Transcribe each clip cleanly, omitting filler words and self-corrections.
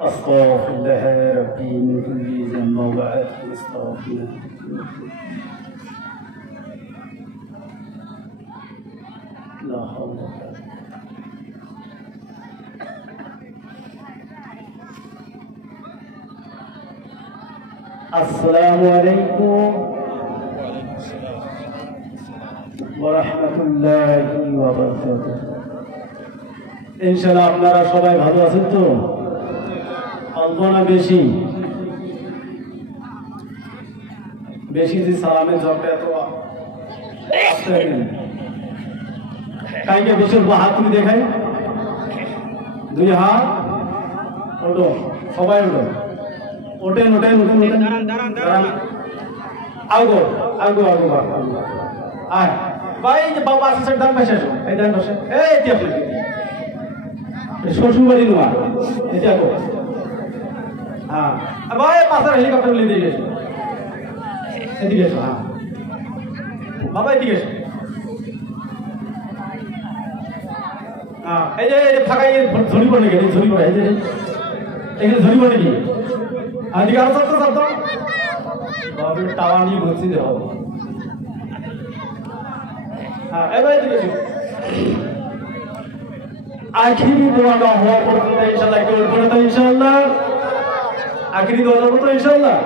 أستغفر الله ربي من كل ذنب وأتوب أستغفر الله. لا حول ولا قوة. السلام عليكم ورحمة الله وبركاته. ইনশাআল্লাহ আপনারা সবাই ভালো আছেন তো? অল্প না বেশি? বেশি যে সালামের জবটা এত আসতে নেই। কাইকে বেশি হাত তুলে দেখাই, দুই হাত ওঠো, সবাই ওঠো, ওঠেন ওঠেন ওঠেন দাঁড়ান, আগো আগো আগো আয় ভাই, যে বাবা আছে ডান পাশে আসো, এই ডান পাশে, এই কি আপনি শ্বশুর বাড়ি নোয়া, এই দেখো, হ্যাঁ ভাই পাশে হেলিকপ্টার নিয়ে দিয়ে এসো, এদিকে এসো, হ্যাঁ বাবা এদিকে এসো, হ্যাঁ এই যে ফাঁকাই ঝুড়ি পড়ে নাকি, ঝুড়ি পড়ে, এই যে এখানে ঝুড়ি পড়ে নাকি, এদিকে আরো চাপতো চাপতো, বাবা টাওয়া নিয়ে ঘুরছি দেখো, হ্যাঁ এবার এদিকে এসো। আখিরি দোয়াটা হওয়া পর্যন্ত ইনশাআল্লাহ কেউ করে তো ইনশাআল্লাহ, আখিরি দোয়াটা করতে ইনশাআল্লাহ।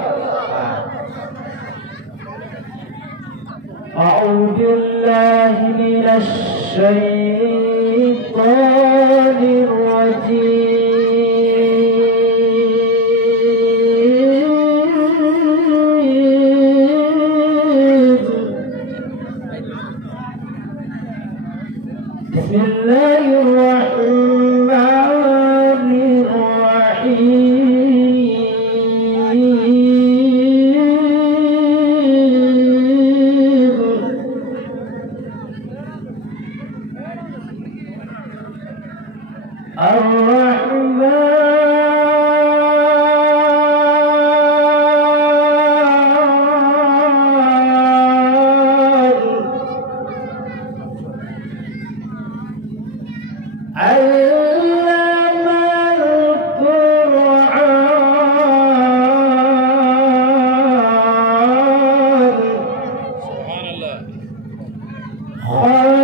أعوذ بالله من الشيطان الرجيم. بسم الله الرحمن الرحيم. علم القرآن سبحان الله خلق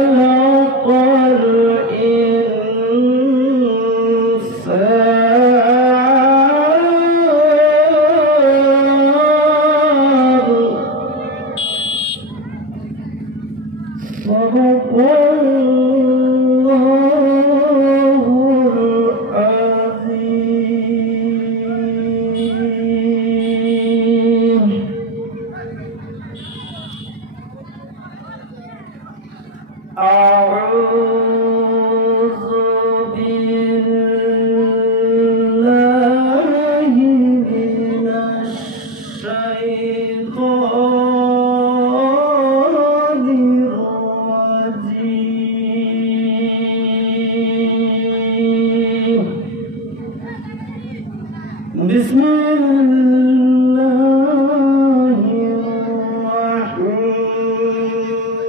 أعوذ بالله من الشيطان الرجيم. بسم الله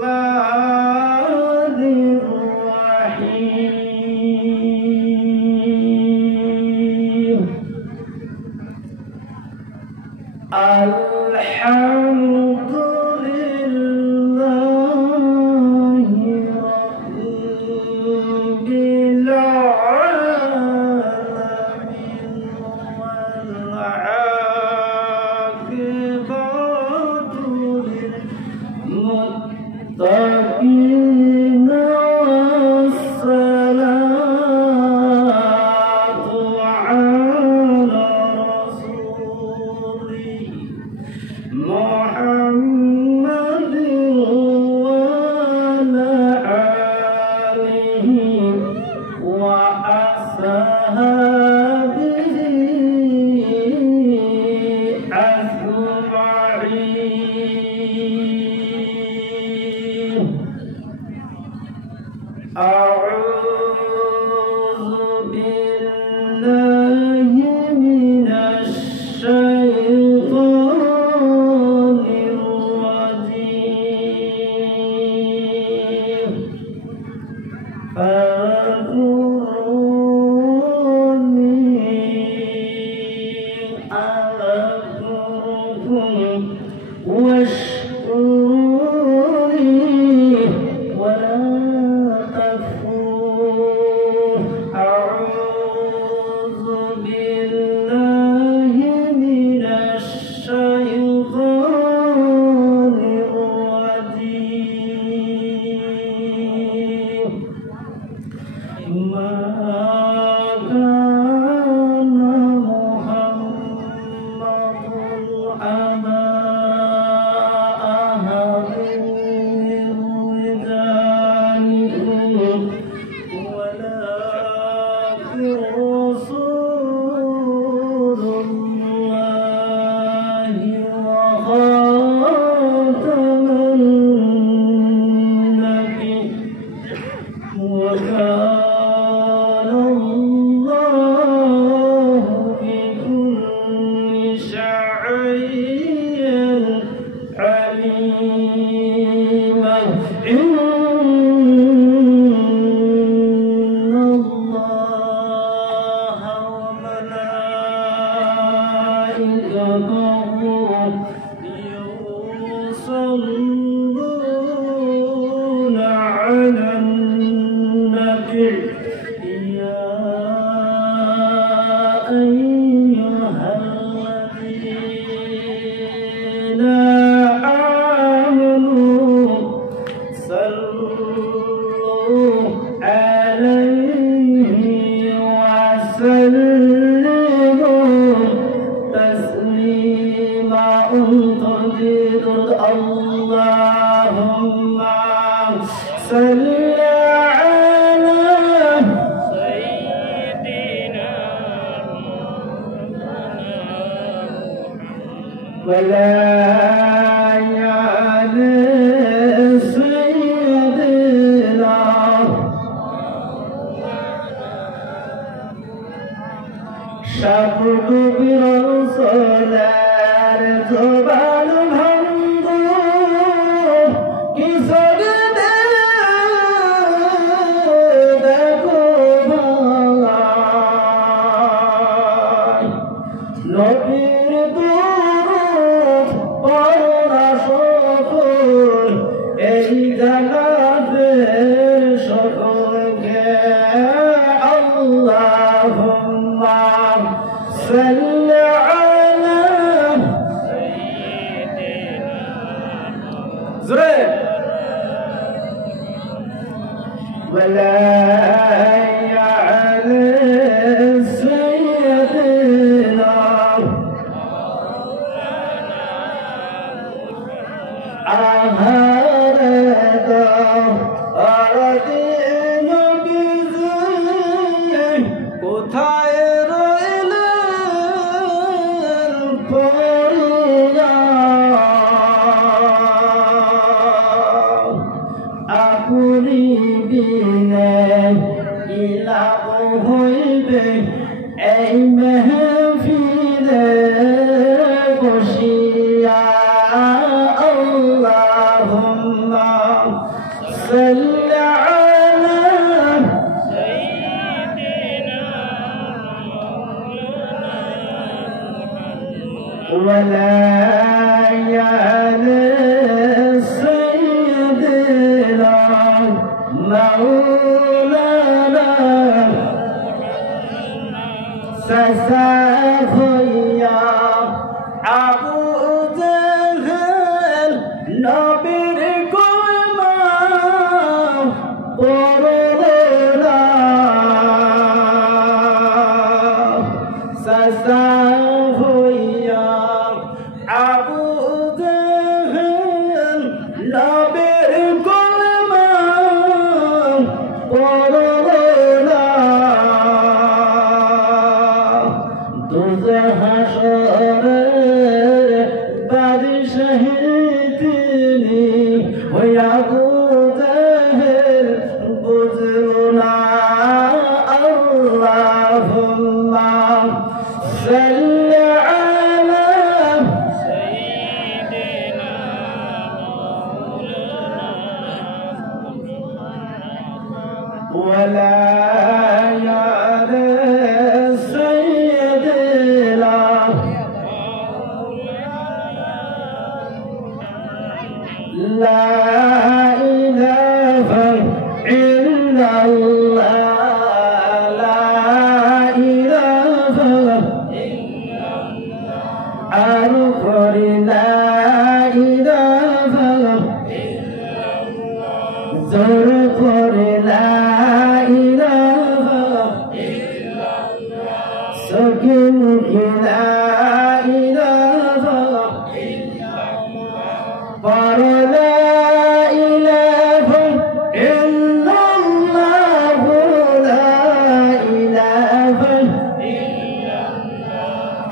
الرحمن الرحيم. الحمد لله رب العالمين والعالمين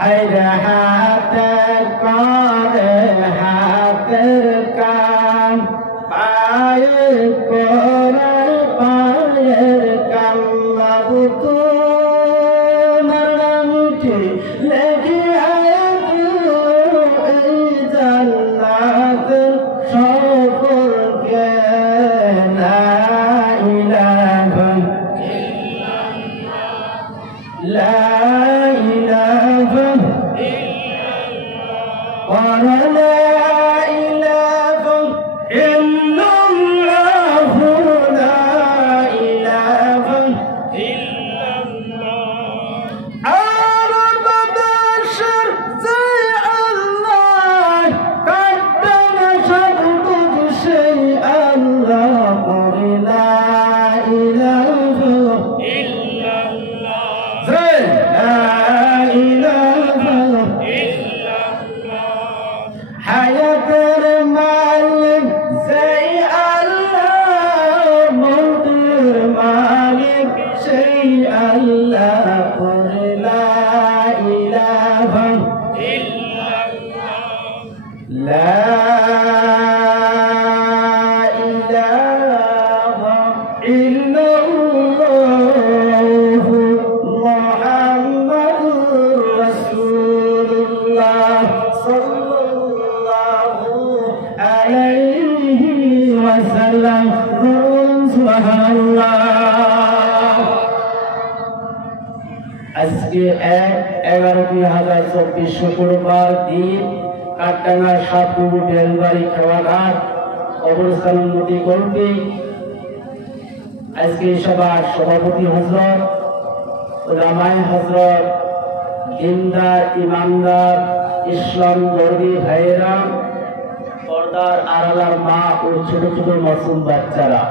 হায়রে হাতে করে হাতের কাম পায়ে করে পায়ের কাম বাবু তোমার নামটি লেখে এই জান্নাত সকলকে লা ইলাহা লা ইলাহা ইল্লাল্লাহ আজকে ১-১১-২০২৪ শুক্রবার দিন কাটটাঙ্গা সাতপুর বেলবাড়ি খেওয়াঘাট অবস্থান উন্নতি কর্তৃক আজকে সভার সভাপতি হজরত ওলামায়ে হজরত দিনদার ইমানদার ইসলাম গর্বী ভাইয়েরা পর্দার আড়ালার মা ও ছোট ছোট মাসুম বাচ্চারা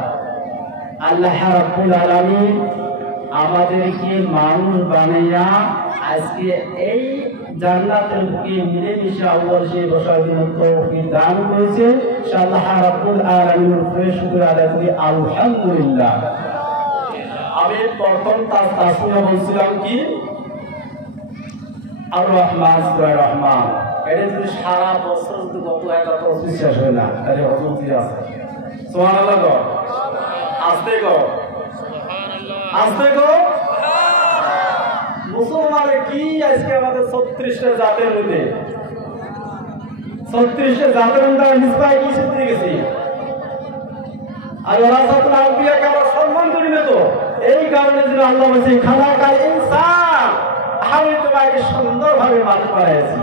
আল্লাহ রাব্বুল আলামিন আমাদেরকে মানুষ বানাইয়া আজকে এই জান্নাতের বুকে মিলেমিশে আল্লাহর বসার জন্য তৌফিক দান করেছে। আল্লাহ রাব্বুল আলামিনের উপরে শুকর আদায় করি আলহামদুলিল্লাহ। আমি প্রথম তাসমিয়া বলছিলাম কি আর রহমান রহমান, এটা যদি সারা বছর যদি গত একটা তসবিহ শেষ হয় না তাহলে অজন্তি আছে। সুবহানাল্লাহ গো, আস্তে গো, আস্তে গো। মুসলমানের কি আজকে আমাদের 36টা জাতের মধ্যে 36টা জাতের মধ্যে হিসবায় কি সূত্রে গেছি আর ওরাসাতুল আম্বিয়াকে আমরা সম্মান করি না তো এই কারণে যে আল্লাহ বলেছে খালাকাল ইনসান, আমি তোমাকে সুন্দরভাবে মানুষ বানিয়েছি।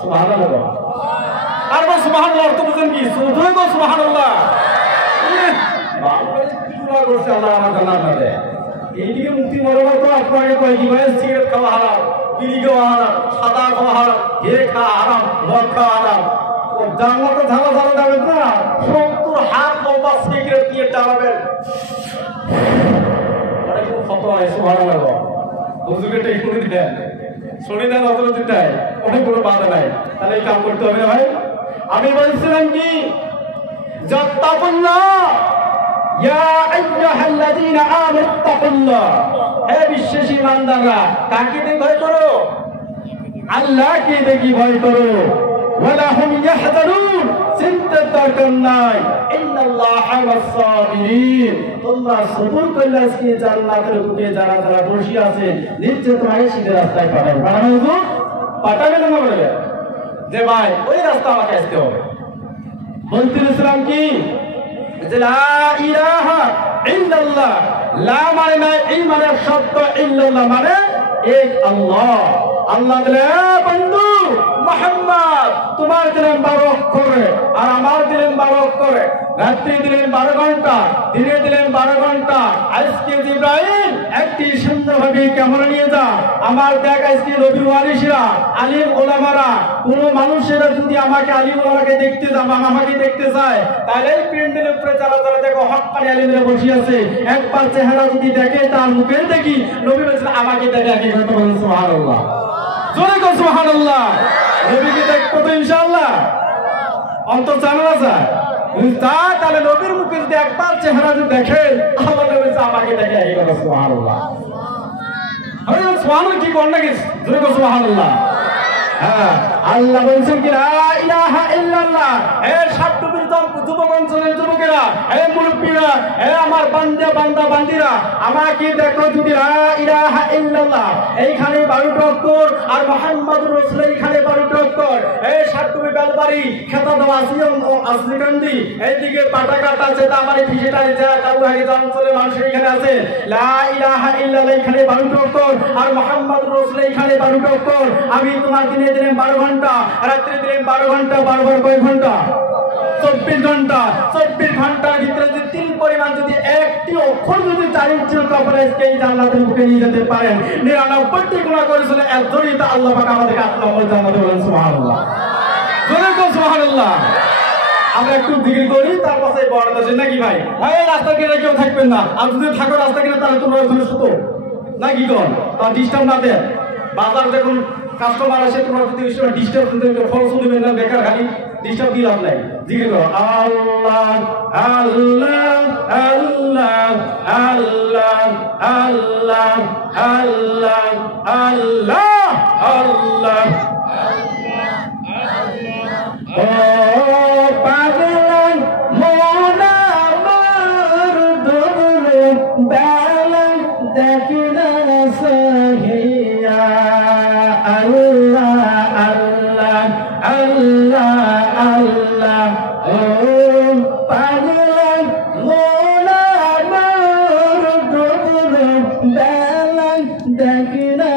সুবহানাল্লাহ। আর বল সুবহানাল্লাহ অর্থ বুঝেন কি? শুধুই বল সুবহানাল্লাহ। বাবা কি গুনাহ করছে আল্লাহ আমার জান্নাত দেবে। এইদিকে মুক্তি মরণ তো আপনাকে কয় কি ভাই সিগারেট খাওয়া হারাম, বিড়ি খাওয়া হারাম, সাদা খাওয়া হারাম, হে খাওয়া হারাম, মদ খাওয়া হারাম। ও জান্নাতে ধারা ধারা যাবেন না 70 হাত লম্বা সিগারেট দিয়ে টানাবেন। আরে খুব ফতোয়া হয় সুবহানাল্লাহ। হুজুরকে টেক করে দিলেন, শুনে দেন অতটা চিন্তায় অনেক কোনো বাধা নাই। তাহলে এই কাম করতে হবে না ভাই। আমি বলছিলাম কি যাত্তাকুল্লাহ ইয়া আইয়ুহাল্লাযীনা আমানুত্তাকুল্লাহ, হে বিশ্বাসী বান্দারা কাকে দেখে ভয় করো? আল্লাহকে দেখে ভয় করো। ওয়ালা হুম ইয়াহজানুন, চিন্তার দরকার নাই। ইন্নাল্লাহা ওয়াস-সাবিরিন, তোমরা সবর করলে আজকে জান্নাতের বুকে যারা যারা বসে আছেন নিশ্চয় তোমাকে সিধা রাস্তায় পাঠাবে। পাঠাবে হুজুর, পাঠাবে না বলে যে ভাই ওই রাস্তা আমাকে আসতে হবে। বলতেছিলাম কি যে লা ইলাহা ইল্লাল্লাহ, লা মানে না এই মানে শব্দ, ইল্লাল্লাহ মানে এক আল্লাহ। আল্লাহ বলে বন্ধু মুহাম্মদ তোমার দিলেন 12 অক্ষরে আর আমার দিলেন 12 অক্ষরে, রাত্রি দিলেন 12 ঘন্টা, দিনে দিলেন 12 ঘন্টা। আজকে জিবরাইল একটি সুন্দরভাবে ক্যামেরা নিয়ে যা, আমার দেখ আজকে নবী ওয়ারিসরা আলিম ওলামারা কোন মানুষেরা যদি আমাকে আলিম ওলামাকে দেখতে যাবে, আমাকে দেখতে চায়, তাহলে এই প্যান্ডেলের উপরে যারা যারা দেখো হক্কানি আলিমরা বসে আছে, একবার চেহারা যদি দেখে তার মুখে দেখি নবী বলেছেন আমাকে দেখে একই কথা বলেন সুবহানাল্লাহ। জোরে কর সুবহানাল্লাহ। নবীকে দেখবো তো ইনশাআল্লাহ, অন্তর জানা যায় তাহলে নবীর মুখে যদি একবার চেহারা যদি দেখেন আল্লাহ বলেছে আমাকে দেখে একই কথা সুবহানাল্লাহ। আমি সুবহানাল্লাহ কি কর নাকি? জোরে কর সুবহানাল্লাহ। হ্যাঁ, আল্লাহ বলছেন কি লা ইলাহা ইল্লাল্লাহ। হে সাতটুপির যুবক অঞ্চলের যুবকেরা, হে মুরব্বীরা, হে আমার বান্দা বান্দিরা, আমাকে দেখো যদি লা ইলাহা ইল্লাল্লাহ এইখানে 12টা অক্ষর আর মুহাম্মাদুর রাসূল এইখানে 12টা অক্ষর। হে সাতটুপি বেলবাড়ি খেতা দাও আসিয়ম ও আসলিকান্দি এইদিকে পাটাকাটা যেটা আমার ফিজিটারি যা কাবু হয়ে যা অঞ্চলের মানুষ এখানে আছে। লা ইলাহা ইল্লাল্লাহ এখানে 12টা অক্ষর আর মুহাম্মাদুর রাসূল এইখানে 12টা অক্ষর। আমি তোমার দিনে দিনে 12 ঘন্টা, রাত্রে দিনে 12 ঘন্টা, 12 বার কয় ঘন্টা? 24 ঘন্টা। 24 ঘন্টার ভিতরে যদি তিল পরিমাণ যদি একটি অক্ষর যদি 4 ইঞ্চি কভারেজকে এই জান্নাতের মুখে নিয়ে যেতে পারেন, 99টি গুনাহ করেছিল এজন্যই তো আল্লাহ পাক আমাদেরকে 8 নম্বর জান্নাতে বলেন সুবহানাল্লাহ। জোরে কও সুবহানাল্লাহ। আমরা একটু জিকির করি তারপর এই বড়টা আছে নাকি ভাই? ভাই রাস্তা কিনে কেউ থাকবেন না, আর যদি থাকো রাস্তা কিনে তাহলে তোমরা ওখানে শুতো নাকি কোন তা ডিস্টার্ব না দেন। বাজার দেখুন কাস্টমার আসে, তোমরা যদি ডিস্টার্ব খরচ দিবেন না, বেকার খালি ডিস্টার্ব দিয়ে লাভ নাই। জিকির করো আল্লাহ আল্লাহ আল্লাহ আল্লাহ আল্লাহ আল্লাহ আল্লাহ আল্লাহ। ও পাগল মন আমার দোলে বেলা দেখিনা সহিয়া আল্লাহ আল্লাহ আল্লাহ আল্লাহ। ও পাগল মন আমার দোলে বেলা দেখিনা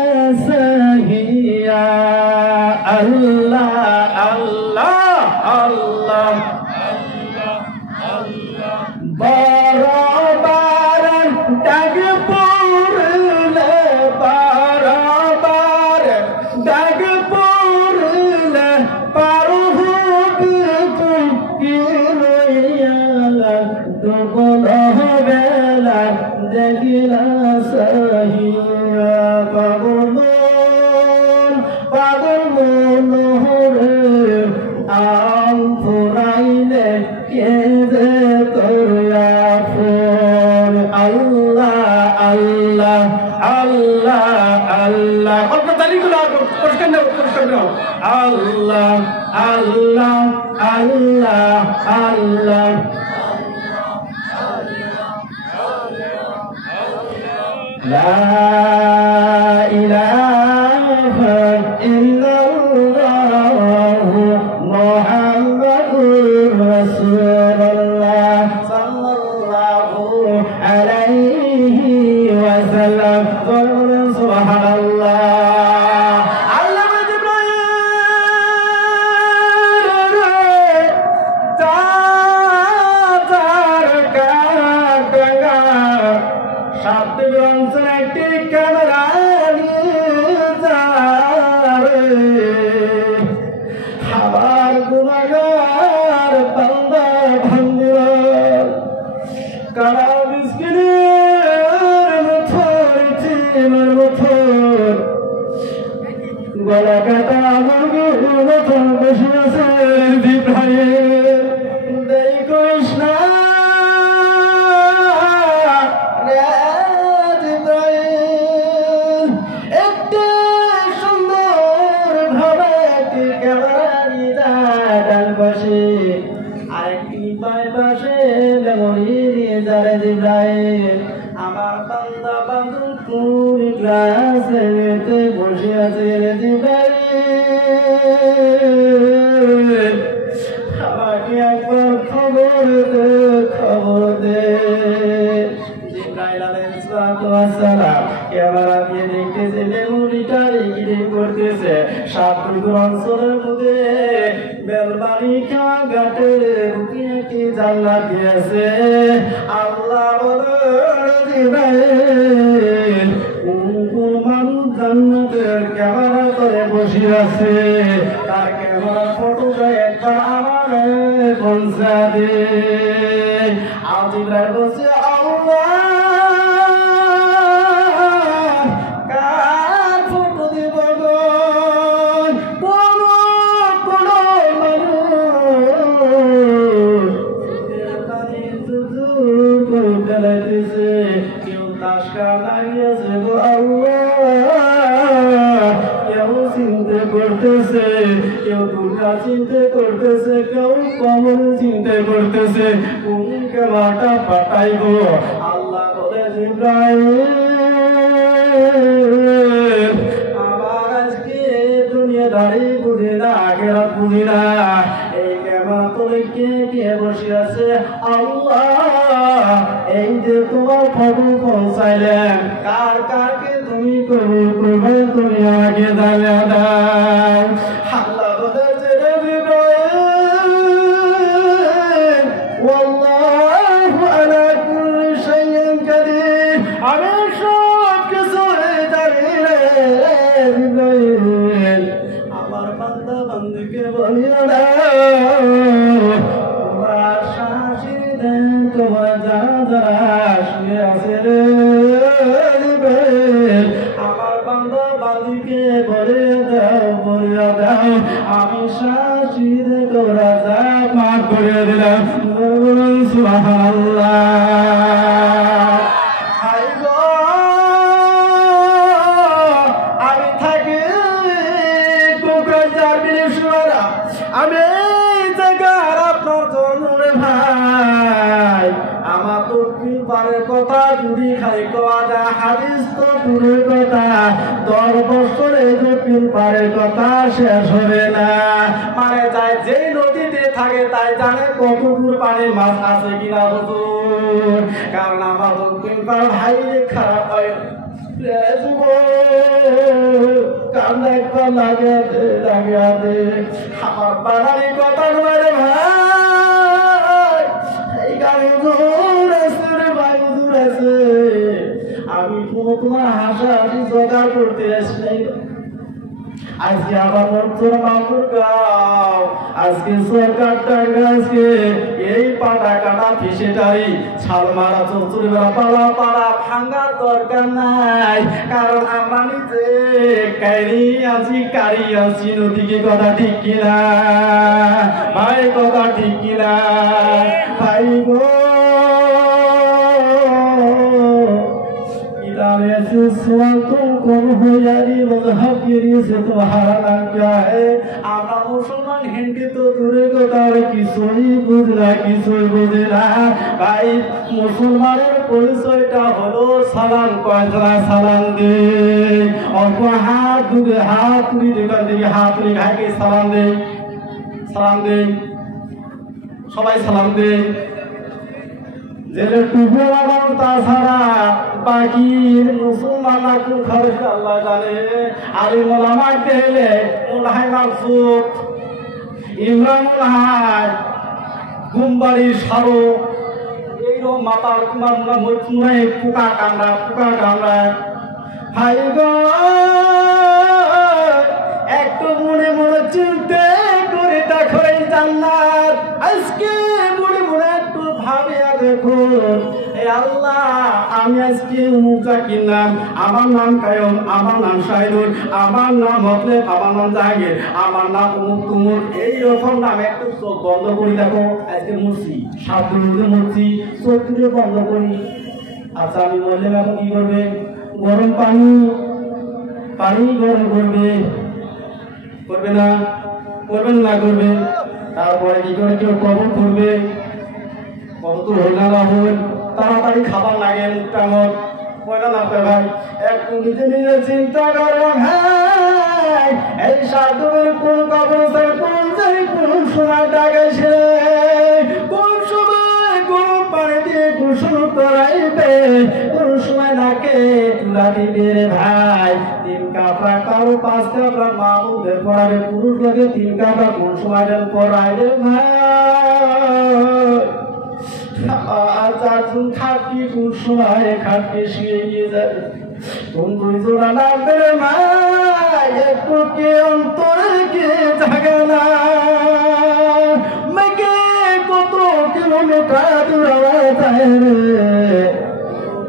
সহিয়া আল্লাহ আল্লাহ আল্লাহ আল্লাহ। বারবার ডাক পড়লে, বারবার ডাক পড়লে পার হবে তুই কি লইয়া দুপুর বেলা দেখিলা সহিয়া পাগল পাগল মনোহরে আম ফুরাইলে কেঁদে তোরা ফোন আল্লাহ আল্লাহ আল্লাহ আল্লাহ। অল্প তালিগুলো পরিষ্কার নাও, পরিষ্কার নাও। আল্লাহ আল্লাহ আল্লাহ আল্লাহ। লা ইলাহা ইল্লাল্লাহু মুহাম্মাদুর রাসূলুল্লাহ সাল্লাল্লাহু আলাইহি ওয়াসাল্লাম। সুবহানাল্লাহ। আল্লাহ জিবরাইল যার কাটা সাত অঞ্চল একটি ক্যামেরা আবার গুনাগার বান্দা ভাঙ্গুর কারা মিসকিনের মথর মথর গলা কাটা মুরগির মথর বসে আছে জিবরাইল। দেই কৃষ্ণ একটি সুন্দর ভাবে একটি ক্যামেরা ডান পাশে আরেকটি বাই পাশে মেমোরি নিয়ে যারে জিবরাইল। আমার বান্দা বান্দু কোন ক্লাসে বসে আছে রে জিবরাইল, আমাকে একবার খবর দে খবর দে। জিবরাইল আলাইহিস সালাম ক্যামেরা দিয়ে দেখতেছে মেমোরিটা রিডিং করতেছে। সাতটুকু অঞ্চলের মধ্যে বেলবাড়ি খাওয়া ঘাটে কি জান্নাত দিয়েছে। আল্লাহ বলে জিবরাইল কোন মানুষ জান্নাতের ক্যামেরা করে বসে আছে, তার ক্যামেরা ফটোটা একবার আমার পৌঁছা দে। আর জিবরাইল বলছে আল্লাহ কার ফটো দিব গো? কোন মানুষ ফেলাইতেছে, কেউ তাসকা লাগিয়েছে গো আল্লাহ, কেউ চিন্তা করতেছে দুনিয়া চিন্তা করতেছে, কেউ কবর চিন্তা করতেছে, কোনকে মাটা পাঠাইব। আল্লাহ বলে জিবরাইল আমার আজকে দুনিয়াদারি বুঝি না, আখিরাত বুঝি না, এই কিয়ামতের কে বসে আছে আল্লাহ, এই যে তোমার খবর পৌঁছাইলেন, কার কারকে তুমি কবুল করবে তুমি আমাকে জানিয়ে দাও। আল্লাহ বলেছে রে জিবরাইল ওয়াল্লাহু আলা কুল্লি শাইইন কাদির, আমি সব কিছু জানি রে জিবরাইল। আমার বান্দা বান্দিকে বলিও না তোমার শাসি দেন, তোমার যারা যারা শুয়ে আছে রে জিবরাইল, আমার বান্দা বান্দিকে বলিয়ে দাও আমি শাসি দে তোরা যা মাফ করে দিলাম। বলুন সুবহানাল্লাহ। আমি থাকি আমি এই জায়গার আপনার জন্য ভাই, আমার দক্ষিণ পারের কথা যদি খালি কোয়া যায় হাদিস তো দূরের কথা, 10 বছরে দক্ষিণ পারের কথা শেষ হবে না। মানে যায় যেই নদীতে থাকে তাই জানে কত দূর পারে মাছ আছে কিনা হুজুর, কারণ আমার দক্ষিণ পার ভাই খারাপ হয় আমার বাড়ারি কথা নয় ভাই, এই গাড়ি ভাই হুজুর আছে, আমি তোমার হাসাহাসি জোগাড় করতে আসছি। আজকে আবার মন্ত্র মামুর গাও, আজকে সরকার টাকা, আজকে এই পাটা কাটা ফিসেটারি ছাল মারা চৌচুরি পালা পালা ভাঙার দরকার নাই, কারণ আমরা নিজে কারি আছি নদীকে। কথা ঠিক কিনা ভাই, কথা ঠিক কিনা ভাই গো। আমরা মুসলমান হিন্দি তো দূরে কথা কিছুই বুঝে না ভাই। মুসলমানের পরিচয়টা হলো সালাম, কয়জনা সালাম দে, অল্প হাত দুধে হাত তুলি দোকান থেকে হাত তুলি ভাইকে সালাম দে, সবাই সালাম দে। জেলে টুপি লাগানো তাছাড়া বাকি মুসলমানরা কোন খরচ আল্লাহ জানে। আলী মোলামা দেখলে মোলাহাই মাকসুদ, ইমরান মোলাহাই, গুমবাড়ি সারো, এইরকম মাতার তোমার মনে পোকা কামড়া ভাই গো। একটু মনে মনে চিন্তা করে দেখো এই জান্নাত, আজকে মনে মনে একটু ভাবিয়া দেখো আল্লাহ আমি আজকে মুজাকির নাম, আমার নাম কায়ম, আমার নাম শাহিদুল, আমার নাম মতলেব, আমার নাম জাহাঙ্গীর, আমার নাম অমুক তুমুক, এইরকম নামে একটু চোখ বন্ধ করি দেখো। আজকে মরছি, 7 দিন মরছি, চোখ দুটো বন্ধ করি। আচ্ছা আমি বললাম এখন কি করবে? গরম পানি গরম করবে না, করবেন না করবে। তারপরে কি করে কেউ কবর করবে, কত তো হল না হল, তাড়াতাড়ি খাবার লাগে মুখটা মত পয়লা না ভাই। একটু নিজে নিজে চিন্তা করো ভাই, এই সাধুবের কোন কবর কোন সময় ডাকাইছে, কোন সময় গরম পানি দিয়ে গোসল করাইবে, কোন সময় নাকে তুলা দিবে ভাই। 3 কাপড়া কারো 5 কাপড়া মামুদের পড়াবে, পুরুষ লোকে 3 কাপড়া কোন সময় পড়াইবে ভাই। খাটকি কোন সময় খাটকে শুয়ে গিয়ে যাবে, কোন দুইজনা নামবে ভাই, একটু কে অন্তরে কে জাগে না। মেকে কত কিলোমিটার দূরে যায় রে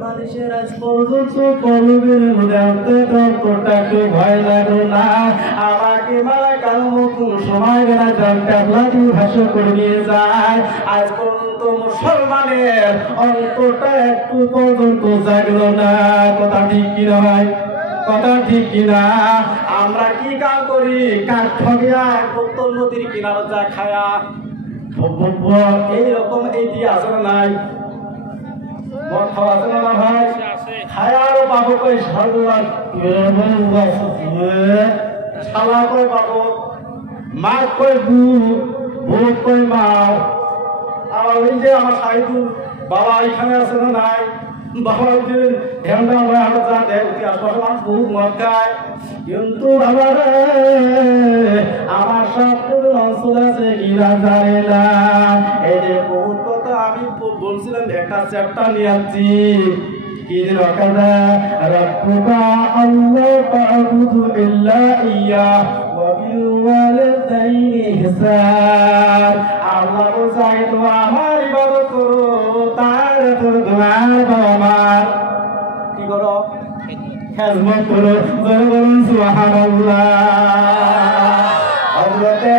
মানুষের, আজ পর্যন্ত কলবের মধ্যে আনতে ততটাকে ভয় লাগলো না। আমাকে মারা কারণ কোন সময় গেলা জলটা লাগি ভাষা করে নিয়ে যায়। আজ পর্যন্ত মুসলমানের অন্তরটা একটু পর্যন্ত জাগলো না। কথা ঠিক কিনা ভাই? কথা ঠিক কিনা? আমরা কি কাম করি? কাঠ ঠগিয়া বোতল নদীর কিনারে যা খায়া এইরকম ইতিহাস নাই। মদ খাওয়া আছে না ভাই? খায়ারও পাবো কই শালা কই পাবো, মাছ কই ভূত কই মাছ। আর ওই যে আমার সাইদুল বাবা এখানে আছে না নাই? বাবা ওই যে ধ্যানটা আমরা যা দেয় ইতিহাস মানুষ বহুত মদ খায়, কিন্তু বাবা রে আমার সব অঞ্চল আছে কিনা জানে না। এই যে বহুত কথা আমি বলছিলাম, একটা চ্যাপ্টার নিয়ে আসছি। কি যে রকাদা রাব্বুকা আল্লাহ তা'বুদু ইল্লা ইয়্যাহ ওয়া বিল ওয়ালিদাইনি ইহসান। আল্লাহ বলছে তুমি আমার ইবাদত করো, তার তোমার বাবার কি করো? খেদমত করো। জোরে বলুন সুবহানাল্লাহ। হযরতে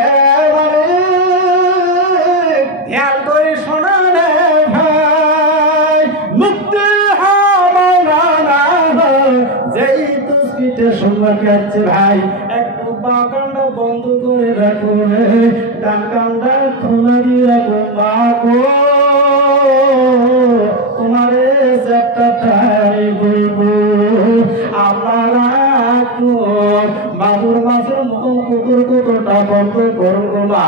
ধ্যান করে শোনা রে ভাই, মুক্তি হবে না যেই তসবিহটা শুনবার কাছে ভাই। একটু বাঁ কানটা বন্ধ করে রাখো, ডান কানটা খোলা দিয়ে রাখো। মা গো তোমারে একটা তাই বলবো, আপনারা বাবুর মাছের মতন কুকুর কুকুরটা বন্ধ করবো না।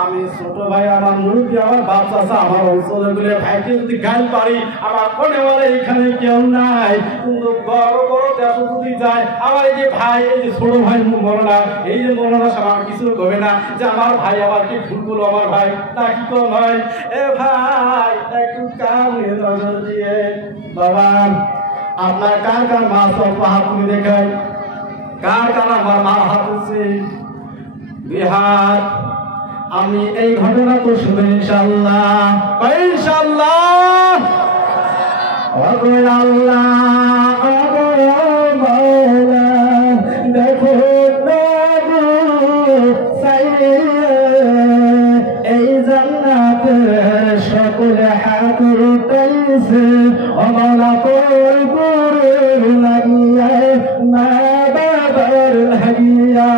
আমি ছোট ভাই, আমার মুরব্বী, আমার বাচ্চা আছে, আমার অঞ্চলে গুলো ভাইকে যদি গাল পারি, আমার কোনে বলে এখানে কেউ নাই, কিন্তু বড় বড় দেশ যদি যায়, আমার এই যে ভাই, এই যে ছোট ভাই মরনা, এই যে মরনা আমার কিছু হবে না যে আমার ভাই আমার কি ভুল করলো, আমার ভাই তা কি কম হয়? এ ভাই একটু কানে নজর দিয়ে বাবা, আপনার কার কার মা সব হাত তুলে দেখায়, কার কার আমার মা হাত তুলছে বিহার। আমি এই ঘটনা তো শুনে ইনশাআল্লাহ, ইনশাআল্লাহ আল্লাহ দেখো এই জান্নাতের সকলে হাত উঠাইছে, অমালা করে লাগিয়া মা বাবার হাগিয়া।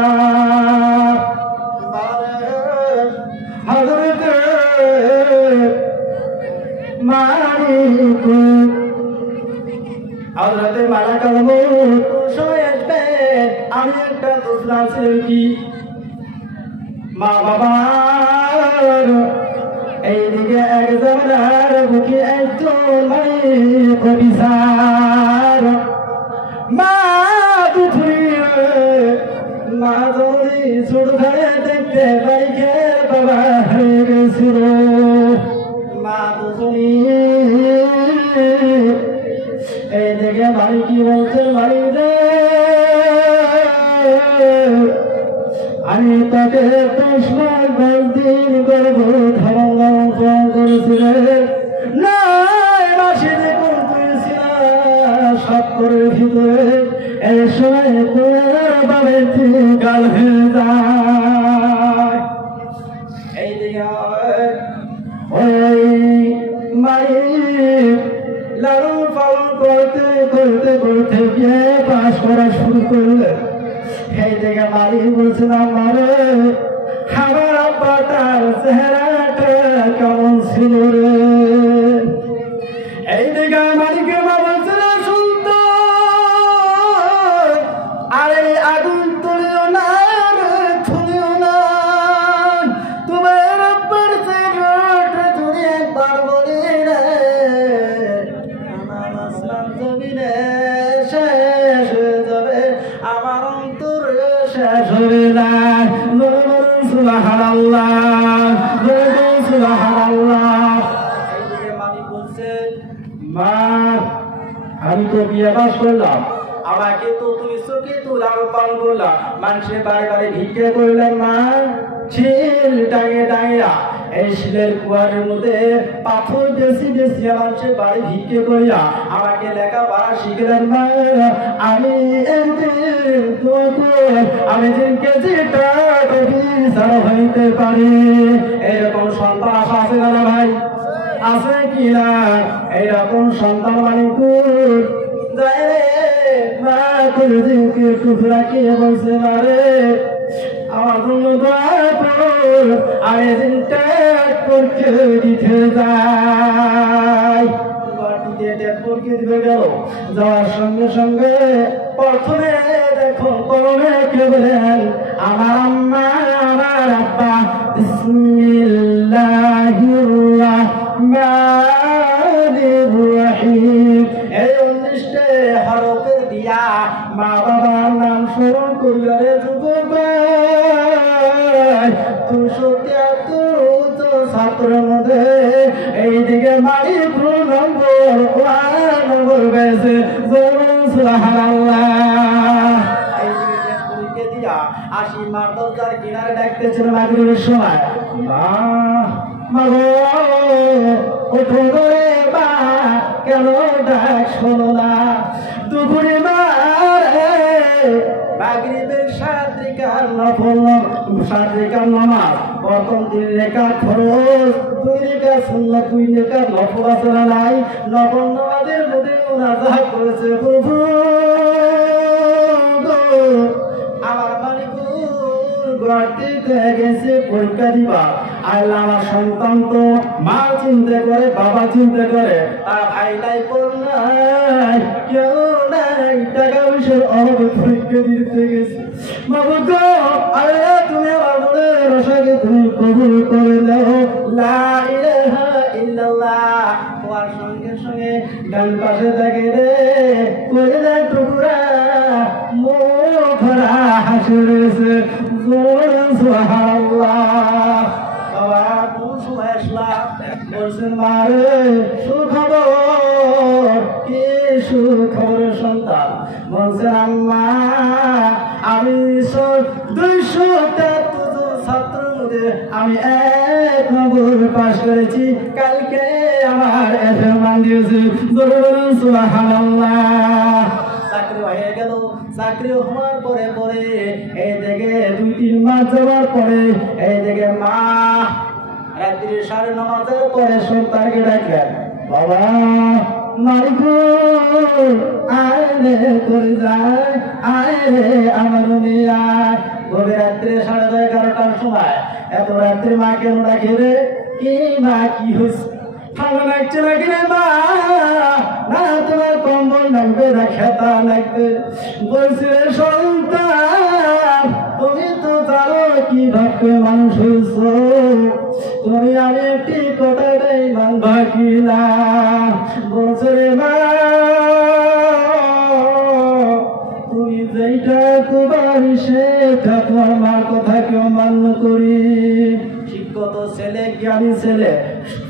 হযরতে মালাকুল মউত সময় আসবে, আমি একটা দোসরা ছেলে কি মা বাবার এইদিকে এক জামানার বুকে একজন মালিক অফিসার। মা দুধুরি মা যদি ছোট ধরে দেখতে বাইকে বাবা হয়ে গেছিল। মা দুধুরি এই দেখে বাড়ি কি বলছে, বাড়ি রে আমি তাকে 10 মাস 10 দিন গর্ভ ধারণ করেছিলেন না, মাসে দেখুন তুইছিল সব করে ভিতরে এই সময় তোর বাবার গাল হয়ে যায়। এই দিকে ওই মাই লালন পালন করতে করতে করতে বিয়ে পাস করা শুরু করলে। এই জায়গা মালিক বলছিলাম মারে আমার আব্বাটার চেহারাটা কেমন ছিল রে। এই জায়গা মালিকের মা বলছিল শুনতো আরে আগুন তুলিও না তুলিও না, তোমার আব্বার চেহারাটা যদি একবার বলি রে আমার আসলাম জমিনে শেষ হয়ে যাবে, আমার অন্তর শেষ হবে না। সুবহানাল্লাহ সুবহানাল্লাহ। এইদিকে মালিক বলছে মা আমি তো বিয়ে পাস করলাম, আমাকে তো তুমি চোখে তুলার পাল করলাম, মানুষের বাড়ি বাড়ি ভিক্ষে করলাম মা, ছিল ডাঙে ডাঙিয়া এই শিলের কুয়ারের মধ্যে পাথর বেশি বেশি মানুষের বাড়ি ভিক্ষে করিয়া আমাকে লেখাপড়া শিখলেন মা। আমি আমি কেজিটা হইতে পারি, এরকম সন্তান আশা আছে না ভাই? আছে কিনা? এইরকম সন্তান মালিকুর যায় রে মা করে দিকে টুকরা কে বলছে মারে আমার জন্য দোয়া কর আমি দিনটা করতে দিতে যাই যাওয়ার সঙ্গে সঙ্গে প্রথমে দেখো করবে কে বলেন আমার আম্মা আমার আব্বা বিসমিল্লাহির রাহমানির রহিম এই 19টা হরফের দিয়া মা বাবার নাম স্মরণ করিলে যুবক ছাত্রের মধ্যে এইদিকে মালিপুর নম্বর 1 নম্বর পেয়েছে এইদিকে দিয়া 80 মার দরজার কিনারে ডাকতেছিল মাগরিবের সময় ওঠো রে মা কেন ডাক শোনো না দুপুরে মারে মাগরিবের 7 রাকাত নফল 7 রাকাত নামাজ প্রথম 3 রাকাত ফরজ 2 রাকাত সুন্নাত 2 রাকাত নফল আছে না নাই নফল নামাজের মধ্যে মুনাজাত করেছে প্রভু আমার মালিকুর গড়তে গেছে পরীক্ষা দিবা আল্লাহ আমার সন্তান তো মা চিন্তা করে বাবা চিন্তা করে আর ভাই নাই পর নাই কেউ নাই টাকা পয়সার অভাবে পরীক্ষা দিতে গেছে বাবু গো আল্লাহ তুমি আমাদের রসাকে তুমি কবুল করে নাও লা ইলাহা ইল্লাল্লাহ তোমার সঙ্গে সঙ্গে ডান পাশে থাকে রে কইলা টুকরা মোরা হাসি রয়েছে জোর সুবহানাল্লাহ বাবা কোন সময় আসলাম বলছেন মারে সুখবর কি সুখবরের সন্তান বলছেন আম্মা আমি 200টা ছাত্রের মধ্যে আমি 1 নম্বর পাস করেছি কালকে আমার এফএম মান দিয়েছে সুবহানাল্লাহ চাকরি হয়ে গেল চাকরি হওয়ার পরে পরে এই দিকে 2-3 মাস যাওয়ার পরে এই দিকে মা রাত্রি 9:30 পরে সন্তানকে ডাকলেন বাবা মালিকুর আয় রে করে যায় আয় রে আমার মিয়া গভীর রাত্রে 11:30টার সময় এত রাত্রে মা কেন ডাকে রে কি মা কি হয়েছে ঠান্ডা লাগছে নাকি রে মা না তোমার কম্বল লাগবে না খেতা লাগবে বলছি রে সন্তান তুমি তো জানো কি ভাববে মানুষ হয়েছ তুমি আমি একটি কথাটাই মানবা কি না বলছে রে মা তুমি যেটা তোমার সেটা তোমার মার কথা কেউ মান্য করি শিক্ষিত ছেলে জ্ঞানী ছেলে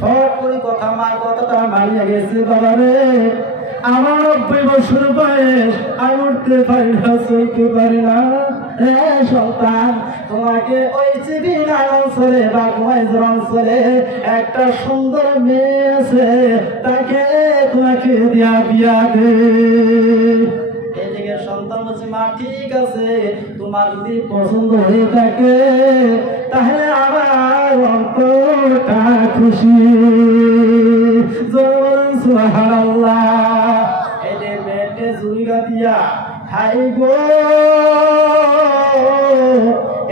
সব করে কথা মার কথাটা মানিয়ে গেছে বাবা রে আমার 90 বছর বয়স আমি উঠতে পারি না চলতে পারি না রে সন্তান তোমাকে ওই চিবিনা অঞ্চলে বা কুমাইজ অঞ্চলে একটা সুন্দর মেয়ে আছে তাকে তোমাকে দিয়া বিয়া দে এদিকে সন্তান বলছে মা ঠিক আছে তোমার যদি পছন্দ হয়ে থাকে তাহলে আমার অন্তরটা খুশি সুবহানাল্লাহ এই যে মেয়েকে জুড়িগা দিয়া হাই গো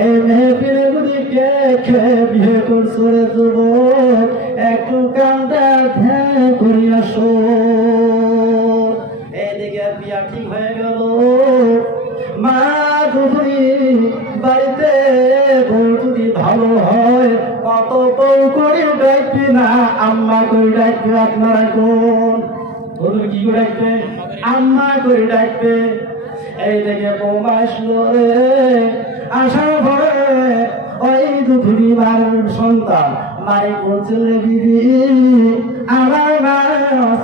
এই মেহফিলে যদি কে বিয়ে করছো রে যুবক একটু কান্দা ধ্যান করিয়া শো এইদিকে বিয়া ঠিক হয়ে গেল মা দুপুরি বাড়িতে বউ যদি ভালো হয় কত বউ করে ডাকবি না আম্মা করে ডাকবে আপনারা কোন বলুন কি করে ডাকবে আম্মা করে ডাকবে এই দেখে বৌমা আসলো আসার পরে ওই দুপুরি মার সন্তান মাই বলছিল দিদি আমার মা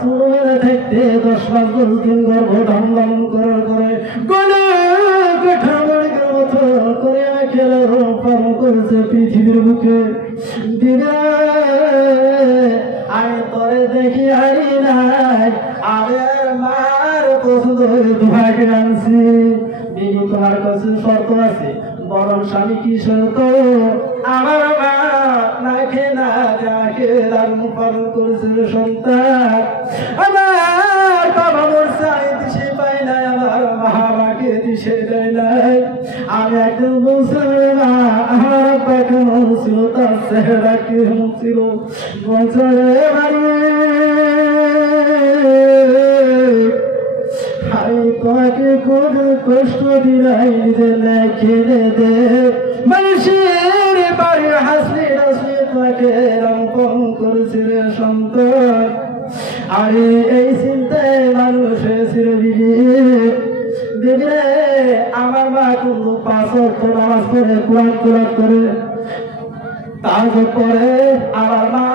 শুনে থাকতে 10 মাস 10 দিন গর্ভ ধারণ করার পরে গলে কাঠামোর মতো করে খেলে পালন করেছে পৃথিবীর বুকে দিদা আমি তোরে দেখি হারি নাই আমার মার পছন্দ হয়ে তোমাকে আনছি বিবি তোমার কাছে শর্ত আছে বরং স্বামী কি শর্ত আমার মা নাকে না যাকে লালন পালন করেছিল সন্তান আমার বাবা মরছে আমি দিশে পাই নাই, আমার মা আমাকে দিশে দেয় নাই। আমি একদিন বলছিলাম না আমার আব্বা কেমন ছিল, তার চেহারা কেমন ছিল। বছরে বাড়ি আমি তোমাকে কোনো কষ্ট দিলাই, নিজে খেলে দে মানুষের বাড়ি হাসলে হাসলে তোমাকে রংপং করেছিল সন্তান। আরে এই চিন্তায় মানুষ হয়েছিল বিবি। বিবি রে আমার মা কিন্তু 5 ওয়াক্ত নামাজ পড়ে, কোরআন তেলাওয়াত করে, তারপরে আমার মা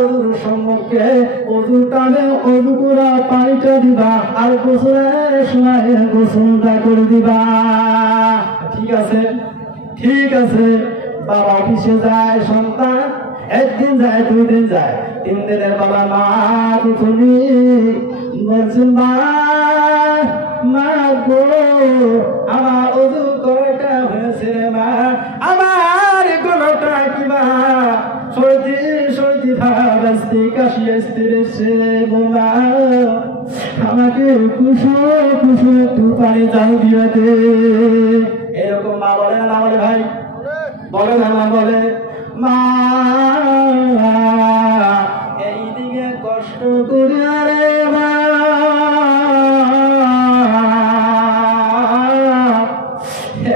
অজুর সম্মুখে অজু টানে, অজু করা পানিটা দিবা আর গোসলের সময় গোসলটা করে দিবা। ঠিক আছে ঠিক আছে। বাবা অফিসে যায়, সন্তান একদিন যায়, 2 দিন যায়, 3 দিনের বাবা মা তুমি বলছেন মা মা গো আমার অজু কয়টা হয়েছে রে মা, আমার কোনটা কিবা সর্দি সর্দি ভাব আসতে কাশি আসতে রেছে বোমা, আমাকে কুসো কুসো একটু পানি চাল দিয়ে দে। এরকম মা বলে না বলে ভাই? বলে না না বলে? মা এইদিকে কষ্ট করে রে মা,